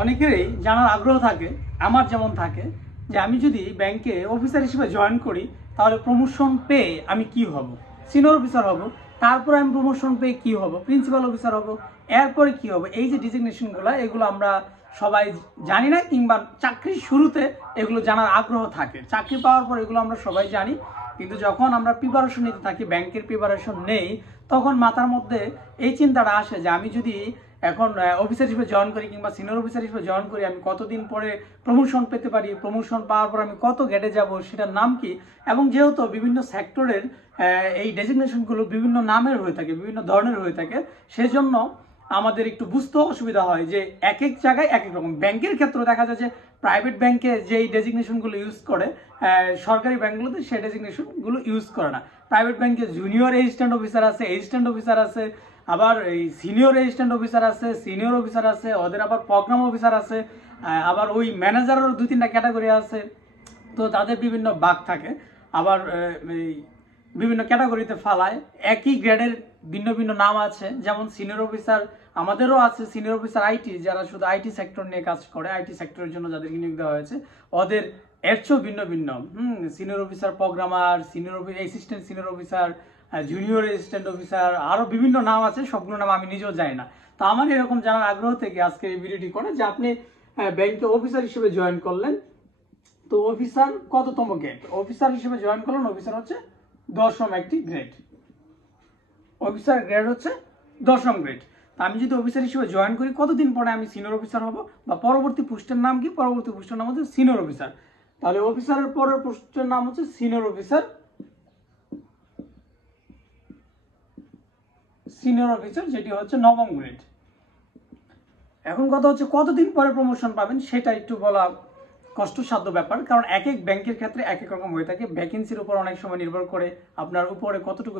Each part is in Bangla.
অনেকেরই জানার আগ্রহ থাকে, আমার যেমন থাকে, যে আমি যদি ব্যাংকে অফিসার হিসেবে জয়েন করি তাহলে প্রমোশন পেয়ে আমি কি হব, সিনিয়র অফিসার হব, তারপরে আমি প্রমোশন পেয়ে কি হব, প্রিন্সিপাল অফিসার হব, এরপরে কি হবে। এই যে ডিজিগনেশনগুলো, এগুলো আমরা সবাই জানি না, কিংবা চাকরির শুরুতে এগুলো জানার আগ্রহ থাকে, চাকরি পাওয়ার পর এগুলো আমরা সবাই জানি, কিন্তু যখন আমরা প্রিপারেশন নিতে থাকি, ব্যাংকের প্রিপারেশন নেই, তখন মাথার মধ্যে এই চিন্তাটা আসে যে আমি যদি এখন অফিসার হিসেবে জয়েন করি কিংবা সিনিয়র অফিসার হিসেবে জয়েন করি, আমি কতদিন পরে প্রমোশন পেতে পারি, প্রমোশন পাওয়ার পর আমি কত গেটে যাব, সেটার নাম কি। এবং যেহেতু বিভিন্ন সেক্টরের এই ডেজিগনেশনগুলো বিভিন্ন নামের হয়ে থাকে, বিভিন্ন ধরনের হয়ে থাকে, সেজন্য আমাদের একটু বুঝতে অসুবিধা হয় যে এক এক জায়গায় এক এক রকম। ব্যাংকের ক্ষেত্রে দেখা যায় যে প্রাইভেট ব্যাংকে যেই ডেজিগনেশনগুলো ইউজ করে, সরকারি ব্যাংকগুলোতে সেই ডেজিগনেশনগুলো ইউজ করে না। প্রাইভেট ব্যাংকে জুনিয়র অ্যাসিস্ট্যান্ট অফিসার আছে, অ্যাসিস্ট্যান্ট অফিসার আছে, আবার এই সিনিয়র অ্যাসিস্ট্যান্ট অফিসার আছে, সিনিয়র অফিসার আছে, ওদের আবার প্রোগ্রাম অফিসার আছে, আবার ওই ম্যানেজারেরও 2-3টা ক্যাটাগরি আছে। তো তাদের বিভিন্ন ভাগ থাকে, আবার বিভিন্ন ক্যাটাগরিতে ফালায়। একই গ্রেডের ভিন্ন ভিন্ন নাম আছে, যেমন সিনিয়র অফিসার আমাদেরও আছে, সিনিয়র অফিসার আইটি, যারা শুধু আইটি সেক্টর নিয়ে কাজ করে, আইটি সেক্টরের জন্য যাদেরকে নিয়োগ দেওয়া হয়েছে, ওদের এর চেয়েও ভিন্ন ভিন্ন senior officer programmer, senior assistant senior officer, junior assistant officer, আরও বিভিন্ন নাম আছে, সবগুলো নাম আমি নিজেও জানি না। তো আমার এরকম জানার আগ্রহ থেকে আজকে এই ভিডিওটি করে যে আপনি ব্যাংকে অফিসার হিসেবে জয়েন করলেন, তো অফিসার কততম গ্রেড? অফিসার হিসেবে জয়েন করলেন, অফিসার হচ্ছে 10ম একটি গ্রেড, অফিসার গ্রেড হচ্ছে 10ম গ্রেড। আমি যদি অফিসার হিসেবে জয়েন করি, কতদিন পরে আমি সিনিয়র অফিসার হব, বা পরবর্তী পোস্টের নাম কি? পরবর্তী পোস্টের নাম হচ্ছে সিনিয়র অফিসার। তাহলে অফিসারের পরের পোস্টের নাম হচ্ছে সিনিয়র অফিসার, সিনিয়র অফিসার, যেটি হচ্ছে 9ম গ্রেড। এখন কথা হচ্ছে কতদিন পরে প্রমোশন পাবেন, সেটা একটু বলা কষ্টসাধ্য ব্যাপার, কারণ এক এক ব্যাংকের ক্ষেত্রে এক এক রকম হয়ে থাকে। ভ্যাকেন্সির উপর অনেক সময় নির্ভর করে, আপনার উপরে কতটুকু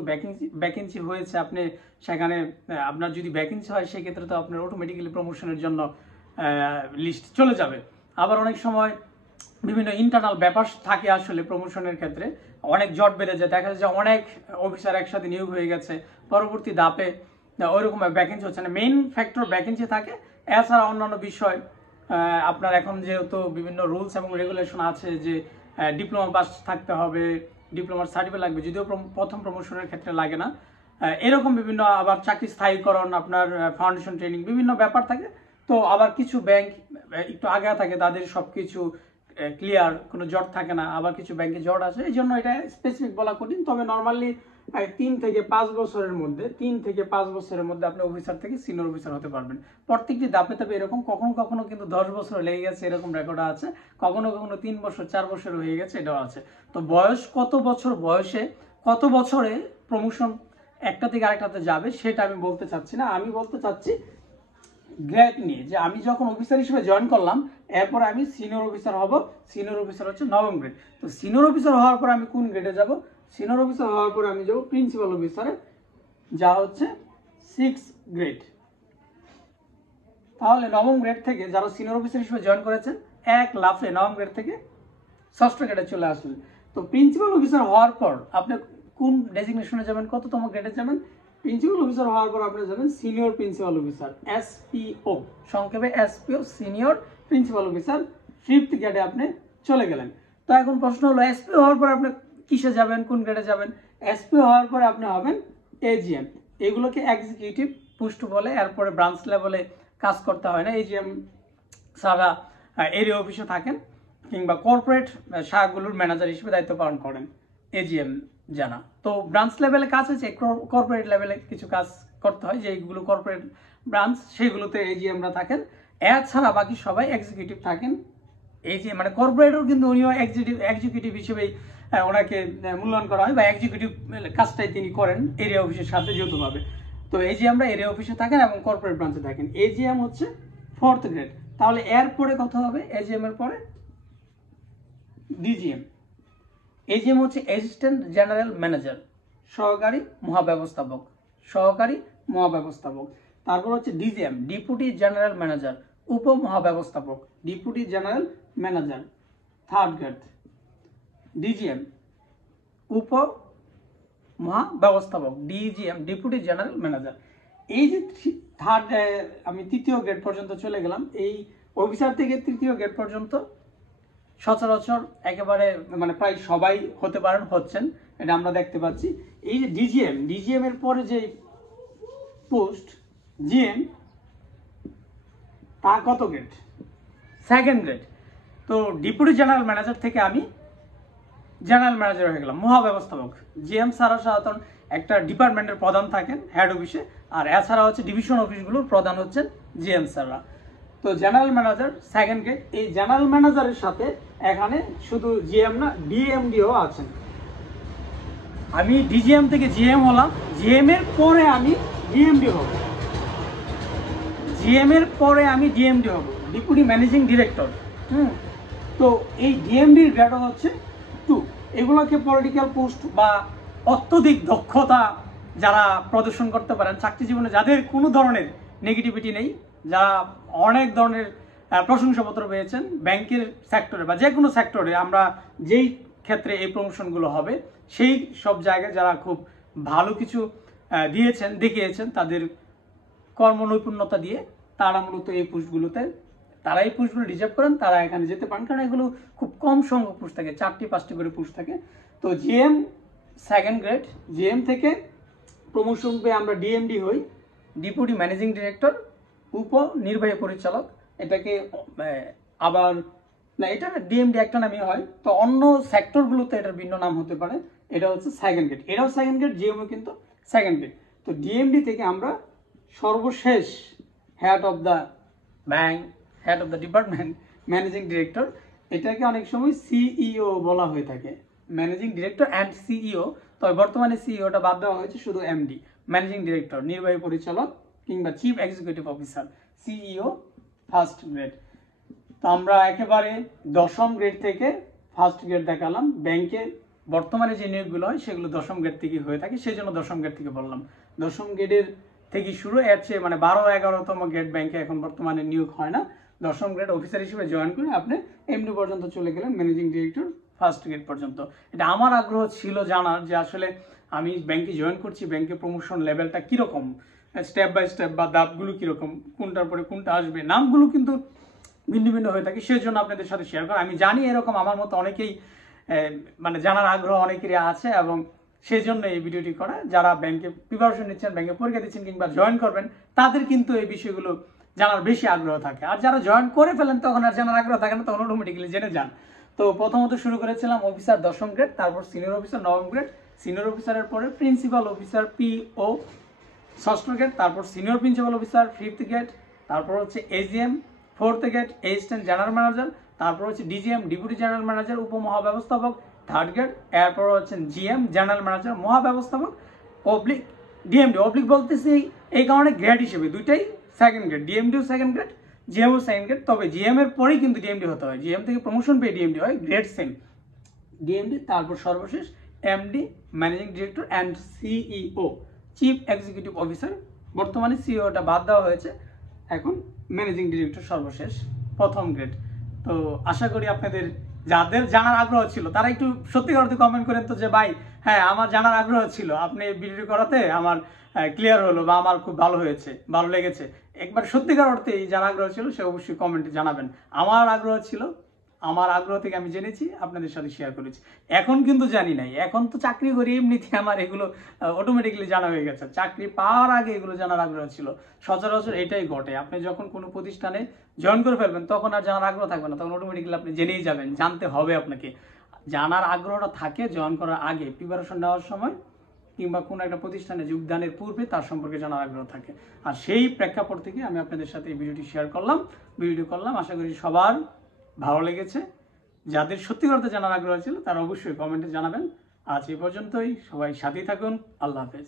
ভ্যাকেন্সি হয়েছে, আপনি সেখানে আপনার যদি ভ্যাকেন্সি হয় সেক্ষেত্রে তো আপনার অটোমেটিক্যালি প্রমোশনের জন্য লিস্ট চলে যাবে। আবার অনেক সময় বিভিন্ন ইন্টারনাল ব্যাপার থাকে, আসলে প্রমোশনের ক্ষেত্রে অনেক জট বেড়ে যায়, দেখা যায় যে অনেক অফিসার একসাথে নিয়োগ হয়ে গেছে, পরবর্তী ধাপে ওইরকম ভ্যাকেন্সি হচ্ছে না। মেইন ফ্যাক্টর ভ্যাকেন্সি থাকে, এছাড়া অন্যান্য বিষয় আপনার এখন যেহেতু বিভিন্ন রুলস এবং রেগুলেশন আছে যে ডিপ্লোমা পাস থাকতে হবে, ডিপ্লোমার সার্টিফিকেট লাগবে, যদিও প্রথম প্রমোশনের ক্ষেত্রে লাগে না, এরকম বিভিন্ন আবার চাকরি স্থায়ীকরণ, আপনার ফাউন্ডেশন ট্রেনিং, বিভিন্ন ব্যাপার থাকে। তো আবার কিছু ব্যাংক একটু আগে থাকে, তাদের সব কিছু ক্লিয়ার, কোনো জট থাকে না, আবার কিছু ব্যাংকে জট আছে, এই জন্য এটা স্পেসিফিক বলা কঠিন। তবে নর্মালি 3 থেকে 5 বছরের মধ্যে, 3 থেকে 5 বছরের মধ্যে আপনি অফিসার থেকে সিনিয়র অফিসার হতে পারবেন। প্রত্যেকটি ধাপে ধাপে এরকম, কখনো কখনো কিন্তু 10 বছর লেগে গেছে, এরকম রেকর্ড আছে, কখনো কখনো 3 বছর 4 বছর হয়ে গেছে, এটাও আছে। তো বয়স কত বছর, বয়সে কত বছরে প্রমোশন একটা থেকে আরেকটাতে যাবে সেটা আমি বলতে চাচ্ছি না। আমি বলতে চাচ্ছি গ্রেড নিয়ে, যে আমি যখন অফিসার হিসেবে জয়েন করলাম, এরপরে আমি সিনিয়র অফিসার হব, সিনিয়র অফিসার হচ্ছে 9ম গ্রেড। তো সিনিয়র অফিসার হওয়ার পর আমি কোন গ্রেডে যাব? সিনিয়র অফিসার হওয়ার পর আমি যাব প্রিন্সিপাল অফিসারে, যা হচ্ছে 6 গ্রেড। তাহলে 9ম গ্রেড থেকে যারা সিনিয়র অফিসার হিসেবে জয়েন করেছেন, এক লাফে 9ম গ্রেড থেকে 6ষ্ঠ গ্রেডে চলে আসলেন। তো প্রিন্সিপাল অফিসার হওয়ার পর আপনি কোন ডেজিগনেশনে যাবেন, কততম গ্রেডে যাবেন? প্রিন্সিপাল অফিসার হওয়ার পর আপনি যাবেন সিনিয়র প্রিন্সিপাল অফিসার, এসপিও, সংক্ষেপে SPO, senior principal officer, 5th গ্রেডে আপনি চলে গেলেন। তো এখন প্রশ্ন হলো, এসপিও হওয়ার পর আপনি কিসে যাবেন, কোন গ্রেডে যাবেন? এসপিও হওয়ার পরে আপনি হবেন এজিএম, এগুলোকে এক্সিকিউটিভ পোস্ট বলে। এরপরে ব্রাঞ্চ লেভেলে কাজ করতে হয় না, এজিএম সারা এরিয়া অফিসে থাকেন, কিংবা কর্পোরেট শাখাগুলোর ম্যানেজার হিসেবে দায়িত্ব পালন করেন এজিএম জানা। তো ব্রাঞ্চ লেভেলে কাজ হচ্ছে, কর্পোরেট লেভেলে কিছু কাজ করতে হয়, যেগুলো কর্পোরেট ব্রাঞ্চ, সেগুলোতে এজিএমরা থাকেন। এছাড়া বাকি সবাই এক্সিকিউটিভ থাকেন। এজিএম মানে কর্পোরেটও কিন্তু উনিও এক্সিকিউটিভ হিসেবেই ওনাকে মূল্যায়ন করা হয়, বা এক্সিকিউটিভ কাজটাই তিনি করেন এরিয়া অফিসের সাথে যৌথভাবে। তো এজিএমরা এরিয়া অফিসে থাকেন এবং কর্পোরেট ব্রাঞ্চে থাকেন। এজিএম হচ্ছে 4th গ্রেড। তাহলে এরপরে কথা হবে এজিএম এর পরে ডিজিএম। এজিএম হচ্ছে অ্যাসিস্ট্যান্ট জেনারেল ম্যানেজার, সহকারী মহাব্যবস্থাপক, সহকারী মহাব্যবস্থাপক। তারপর হচ্ছে ডিজিএম, ডিপুটি জেনারেল ম্যানেজার, উপমহাব্যবস্থাপক, deputy general manager, 3rd grade. DGM, উপ মহাব্যবস্থাপক, ডিজিএম, ডিপুটি জেনারেল ম্যানেজার। এই যে আমি 3য় গ্রেড পর্যন্ত চলে গেলাম, এই অফিসার থেকে তৃতীয় গ্রেড পর্যন্ত সচরাচর একেবারে মানে প্রায় সবাই হতে পারেন, হচ্ছেন, এটা আমরা দেখতে পাচ্ছি। এই যে ডিজিএম এর পরে যে পোস্ট জিএম, তা কত গ্রেড? Second grade. তো ডেপুটি জেনারেল ম্যানেজার থেকে আমি জেনারেল ম্যানেজার হয়ে গেলাম, মহাব্যবস্থাপক। জিএম স্যারা সাধারণত একটা ডিপার্টমেন্টের প্রধান থাকেন হেড অফিসে, আর এছাড়া হচ্ছে ডিভিশন অফিসগুলোর প্রধান হচ্ছেন জিএম স্যাররা। তো জেনারেল ম্যানেজার সেকেন্ড গ্রেড। এই জেনারেল ম্যানেজারের সাথে এখানে শুধু জিএম না, ডিএমডিও আছেন। আমি ডিজিএম থেকে জিএম হলাম, জিএম এর পরে আমি ডিএমডি হব, জিএম এর পরে আমি ডিএমডি হব, ডেপুটি ম্যানেজিং ডিরেক্টর। তো এই ডিএমডির গ্রেড হচ্ছে 2। এগুলোকে পলিটিক্যাল পোস্ট বা অত্যধিক দক্ষতা যারা প্রদর্শন করতে পারেন চাকরি জীবনে, যাদের কোনো ধরনের নেগেটিভিটি নেই, যারা অনেক ধরনের প্রশংসাপত্র পেয়েছেন ব্যাংকের সেক্টরে বা যে কোনো সেক্টরে, আমরা যেই ক্ষেত্রে এই প্রমোশনগুলো হবে সেই সব জায়গায় যারা খুব ভালো কিছু দিয়েছেন, দেখিয়েছেন, তাদের কর্মনৈপুণ্যতা দিয়ে তারা মূলত এই পোস্টগুলোতে, তারা এই পোস্টগুলো রিজার্ভ করেন, তারা এখানে যেতে পারেন, কারণ এগুলো খুব কম সংখ্যক পোস্ট থাকে, 4টি-5টি করে পোস্ট থাকে। তো জিএম সেকেন্ড গ্রেড, জিএম থেকে প্রমোশন পেয়ে আমরা ডিএমডি হই, ডেপুটি ম্যানেজিং ডিরেক্টর, উপনির্বাহী পরিচালক। এটাকে আবার না, এটা ডিএমডি একটা নামই হয়, তো অন্য সেক্টরগুলোতে এটার ভিন্ন নাম হতে পারে। এটা হচ্ছে সেকেন্ড গ্রেড, এটাও সেকেন্ড গ্রেড, জিএমও কিন্তু সেকেন্ড গ্রেড। তো ডিএমডি থেকে আমরা সর্বশেষ head of the bank, head of the department, managing director. এটাকে অনেক সময় সিইও বলা হয়ে থাকে, ম্যানেজিং ডিরেক্টর অ্যান্ড সিইও। তবে বর্তমানে সিইওটা বাদ দেওয়া হয়েছে, শুধু এমডি, ম্যানেজিং ডিরেক্টর, নির্বাহী পরিচালক কিংবা chief executive officer, CEO first grade. তো আমরা একেবারে 10ম গ্রেড থেকে ফার্স্ট গ্রেড দেখালাম। ব্যাংকে বর্তমানে যে নিয়োগগুলো হয় সেগুলো 10ম গ্রেড থেকে হয়ে থাকে, সেই জন্য 10ম গ্রেড থেকে বললাম। 10ম গ্রেডের থেকে শুরু, এর চেয়ে মানে 12-11তম গ্রেড ব্যাংকে এখন বর্তমানে নিয়োগ হয় না। 10ম গ্রেড অফিসার হিসেবে জয়েন করে আপনি এমডি পর্যন্ত চলে গেলেন, ম্যানেজিং ডিরেক্টর ফার্স্ট গ্রেড পর্যন্ত। এটা আমার আগ্রহ ছিল জানার যে আসলে আমি ব্যাংকে জয়েন করছি, ব্যাংকে প্রমোশন লেভেলটা কীরকম, স্টেপ বাই স্টেপ বা ধাপগুলো কীরকম, কোনটার পরে কোনটা আসবে, নামগুলো কিন্তু ভিন্ন ভিন্ন হয়ে থাকে, সেই জন্য আপনাদের সাথে শেয়ার করা। আমি জানি এরকম আমার মতো অনেকেই মানে জানার আগ্রহ অনেকেরই আছে, এবং সেই জন্য এই ভিডিওটি করা। যারা ব্যাংকে প্রিপারেশন নিচ্ছেন, ব্যাংকে পরীক্ষা দিচ্ছেন কিংবা জয়েন করবেন, তাদের কিন্তু এই বিষয়গুলো জানার বেশি আগ্রহ থাকে। আর যারা জয়েন করে ফেলেন তখন আর জানার আগ্রহ থাকে না, তখন অটোমেটিক্যালি জেনে যান। তো প্রথমত শুরু করেছিলাম অফিসার 10ম গ্রেড, তারপর সিনিয়র অফিসার 9ম গ্রেড, সিনিয়র অফিসারের পরে প্রিন্সিপাল অফিসার পিও 6ষ্ঠ গ্রেড, তারপর senior principal officer 5th grade, তারপর হচ্ছে AGM 4th grade, assistant general manager, তারপর হচ্ছে ডিজিএম ডেপুটি জেনারেল ম্যানেজার, উপমহাব্যবস্থাপক 3rd গ্রেড, এরপর হচ্ছে জিএম জেনারেল ম্যানেজার, মহাব্যবস্থাপক, অবলিক ডিএমডি। অবলিক বলতেছি এই কারণে গ্রেড হিসেবে দুইটাই সেকেন্ড গ্রেড, ডিএমডিও সেকেন্ড গ্রেড, জিএমও সেকেন্ড গ্রেড। তবে জিএম এর পরেই কিন্তু ডিএমডি হতে হয়, জিএম থেকে প্রমোশন পেয়ে ডিএমডি হয়, গ্রেড সেম ডিএমডি। তারপর সর্বশেষ MD, managing director and CEO, chief executive officer. বর্তমানে সিইওটা বাদ দেওয়া হয়েছে, এখন ম্যানেজিং ডিরেক্টর সর্বশেষ 1ম গ্রেড। তো আশা করি আপনাদের যাদের জানার আগ্রহ ছিল তারা একটু সত্যিকার অর্থে কমেন্ট করেন তো যে ভাই হ্যাঁ আমার জানার আগ্রহ ছিল, আপনি এই ভিডিওটি করাতে আমার ক্লিয়ার হলো বা আমার খুব ভালো হয়েছে, ভালো লেগেছে। একবার সত্যিকার অর্থে এই জানার আগ্রহ ছিল সে অবশ্যই কমেন্টে জানাবেন। আমার আগ্রহ ছিল, আমার আগ্রহ থেকে আমি জেনেছি, আপনাদের সাথে শেয়ার করেছি। এখন কিন্তু জানি নাই, এখন তো চাকরি করি এমনিতে আমার এগুলো অটোমেটিক্যালি জানা হয়ে গেছে। চাকরি পাওয়ার আগে এগুলো জানার আগ্রহ ছিল। সচরাচর এটাই ঘটে, আপনি যখন কোনো প্রতিষ্ঠানে জয়েন করে ফেলবেন তখন আর জানার আগ্রহ থাকবে না, তখন অটোমেটিক্যালি আপনি জেনেই যাবেন। জানতে হবে আপনাকে, জানার আগ্রহটা থাকে জয়েন করার আগে, প্রিপারেশন নেওয়ার সময় কিংবা কোনো একটা প্রতিষ্ঠানে যোগদানের পূর্বে তার সম্পর্কে জানার আগ্রহ থাকে। আর সেই প্রেক্ষাপট থেকে আমি আপনাদের সাথে এই ভিডিওটি শেয়ার করলাম, ভিডিওটি করলাম। আশা করি সবার ভালো লেগেছে। যাদের সত্যি করতে জানার আগ্রহ ছিল তারা অবশ্যই কমেন্টে জানাবেন। আজ এই পর্যন্তই, সবাই সাথেই থাকুন। আল্লাহ হাফেজ।